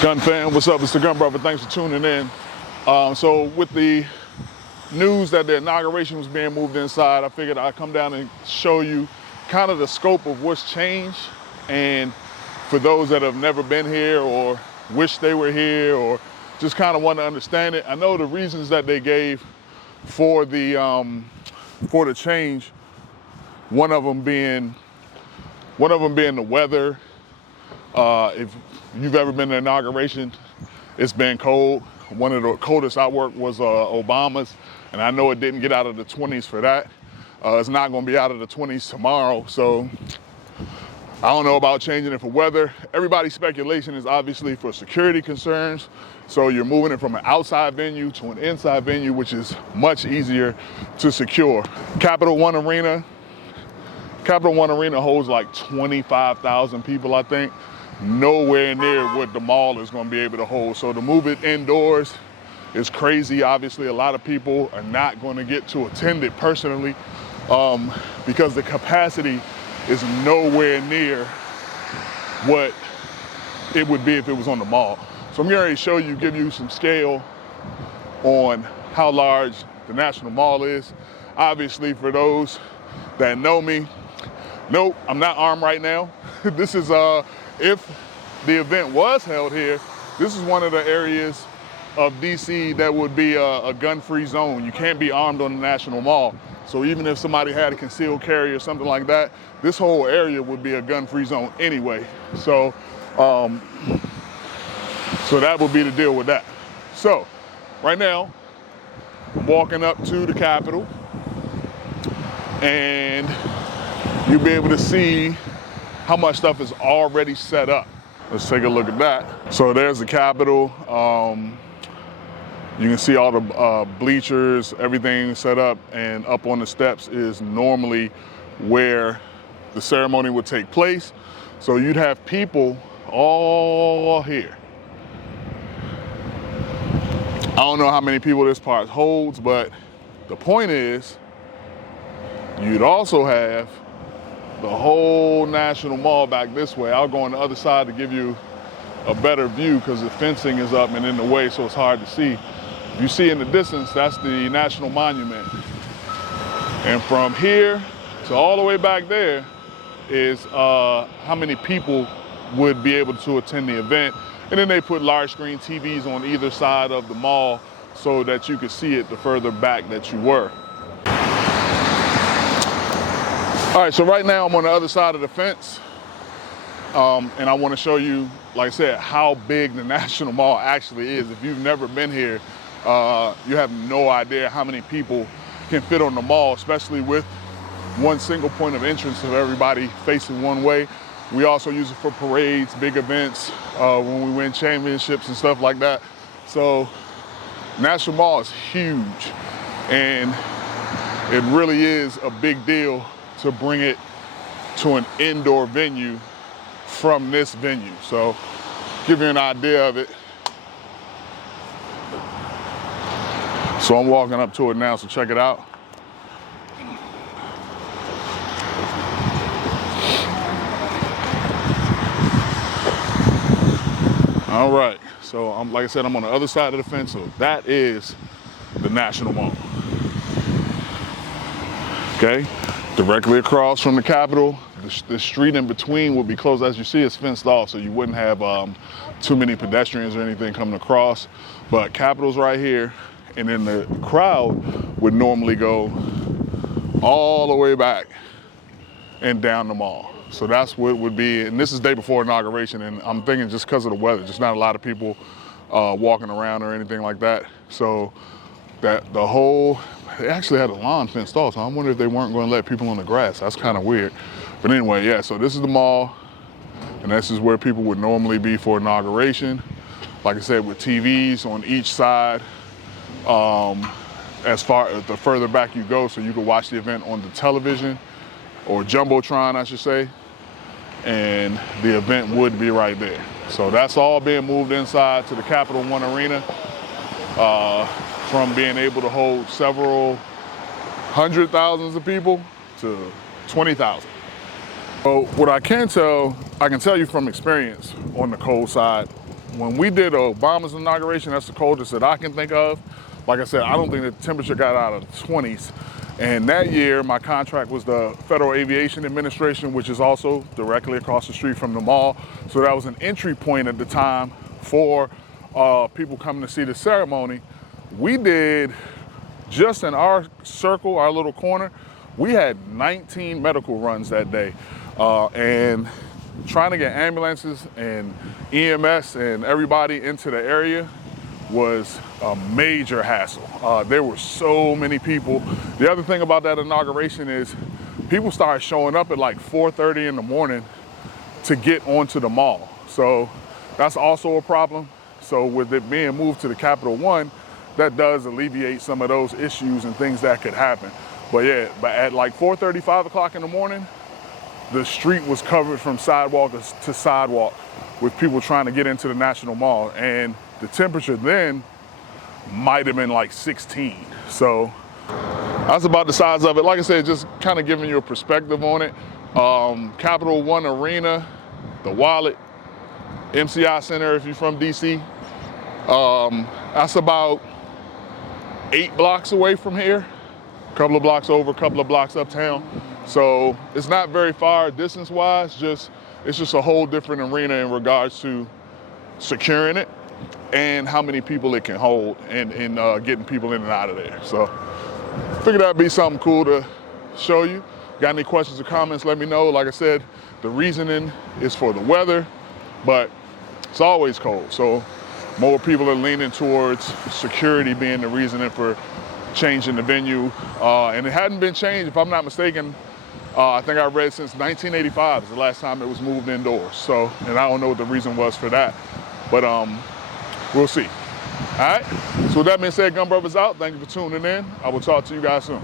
Gun fan, what's up? It's the Gun Brother. Thanks for tuning in. So with the news that the inauguration was being moved inside, I figured I'd come down and show you kind of the scope of what's changed. And for those that have never been here or wish they were here or just kind of want to understand it, I know the reasons that they gave for the change. One of them being the weather. If you've ever been to an inauguration, it's been cold. One of the coldest I worked was Obama's, and I know it didn't get out of the 20s for that. It's not going to be out of the 20s tomorrow, so I don't know about changing it for weather. Everybody's speculation is obviously for security concerns, so you're moving it from an outside venue to an inside venue, which is much easier to secure. Capital One Arena holds like 25,000 people, I think. Nowhere near what the mall is going to be able to hold. So to move it indoors is crazy. Obviously, a lot of people are not going to get to attend it personally because the capacity is nowhere near what it would be if it was on the mall. So I'm going to give you some scale on how large the National Mall is. Obviously, for those that know me, nope, I'm not armed right now. This is, if the event was held here, this is one of the areas of DC that would be a gun-free zone. You can't be armed on the National Mall. So even if somebody had a concealed carry or something like that, this whole area would be a gun-free zone anyway. So, so that would be the deal with that. So right now, I'm walking up to the Capitol, and you'll be able to see how much stuff is already set up. Let's take a look at that. So there's the Capitol. You can see all the bleachers, everything set up, and up on the steps is normally where the ceremony would take place. So you'd have people all here. I don't know how many people this part holds, but the point is, you'd also have the whole National Mall back this way. I'll go on the other side to give you a better view because the fencing is up and in the way, so it's hard to see. You see in the distance, that's the National Monument. And from here to all the way back there is how many people would be able to attend the event. And then they put large screen TVs on either side of the mall so that you could see it the further back that you were. All right, so right now I'm on the other side of the fence, and I want to show you, like I said, how big the National Mall actually is. If you've never been here, you have no idea how many people can fit on the mall, especially with one single point of entrance of everybody facing one way. We also use it for parades, big events, when we win championships and stuff like that. So National Mall is huge, and it really is a big deal to bring it to an indoor venue from this venue. So give you an idea of it. So I'm walking up to it now, so check it out. All right, so like I said, I'm on the other side of the fence, so that is the National Mall. Okay, directly across from the Capitol, the street in between would be closed. As you see, it's fenced off, so you wouldn't have too many pedestrians or anything coming across. But Capitol's right here, and then the crowd would normally go all the way back and down the mall. So that's what it would be, and this is day before inauguration, and I'm thinking just because of the weather, just not a lot of people walking around or anything like that. So that the whole, they actually had a lawn fenced off, so I wonder if they weren't going to let people on the grass. That's kind of weird. But anyway, yeah, so this is the mall, and this is where people would normally be for inauguration. Like I said, with TVs on each side, as far as the further back you go, so you can watch the event on the television, or Jumbotron, I should say, and the event would be right there. So that's all being moved inside to the Capital One Arena, from being able to hold several hundred thousands of people to 20,000. So what I can tell you from experience on the cold side, when we did Obama's inauguration, that's the coldest that I can think of. Like I said, I don't think the temperature got out of the 20s. And that year, my contract was the Federal Aviation Administration, which is also directly across the street from the mall. So that was an entry point at the time for people coming to see the ceremony. We did, just in our circle, our little corner, we had 19 medical runs that day. And trying to get ambulances and EMS and everybody into the area was a major hassle. There were so many people. The other thing about that inauguration is people started showing up at like 4:30 in the morning to get onto the mall. So that's also a problem. So with it being moved to the Capitol One, that does alleviate some of those issues and things that could happen. But yeah, but at like 4:30, 5 o'clock in the morning, the street was covered from sidewalk to sidewalk with people trying to get into the National Mall. And the temperature then might have been like 16. So that's about the size of it. Like I said, just kind of giving you a perspective on it. Capitol One Arena, the Wallet, MCI Center if you're from DC. That's about 8 blocks away from here. A couple of blocks over, a couple of blocks uptown. So it's not very far distance-wise, it's just a whole different arena in regards to securing it and how many people it can hold and getting people in and out of there. So figured that'd be something cool to show you. Got any questions or comments, let me know. Like I said, the reasoning is for the weather, but it's always cold. So more people are leaning towards security being the reasoning for changing the venue. And it hadn't been changed, if I'm not mistaken, I think I read since 1985 is the last time it was moved indoors. So, and I don't know what the reason was for that, but we'll see. All right, so with that being said, Gun Brothers out. Thank you for tuning in. I will talk to you guys soon.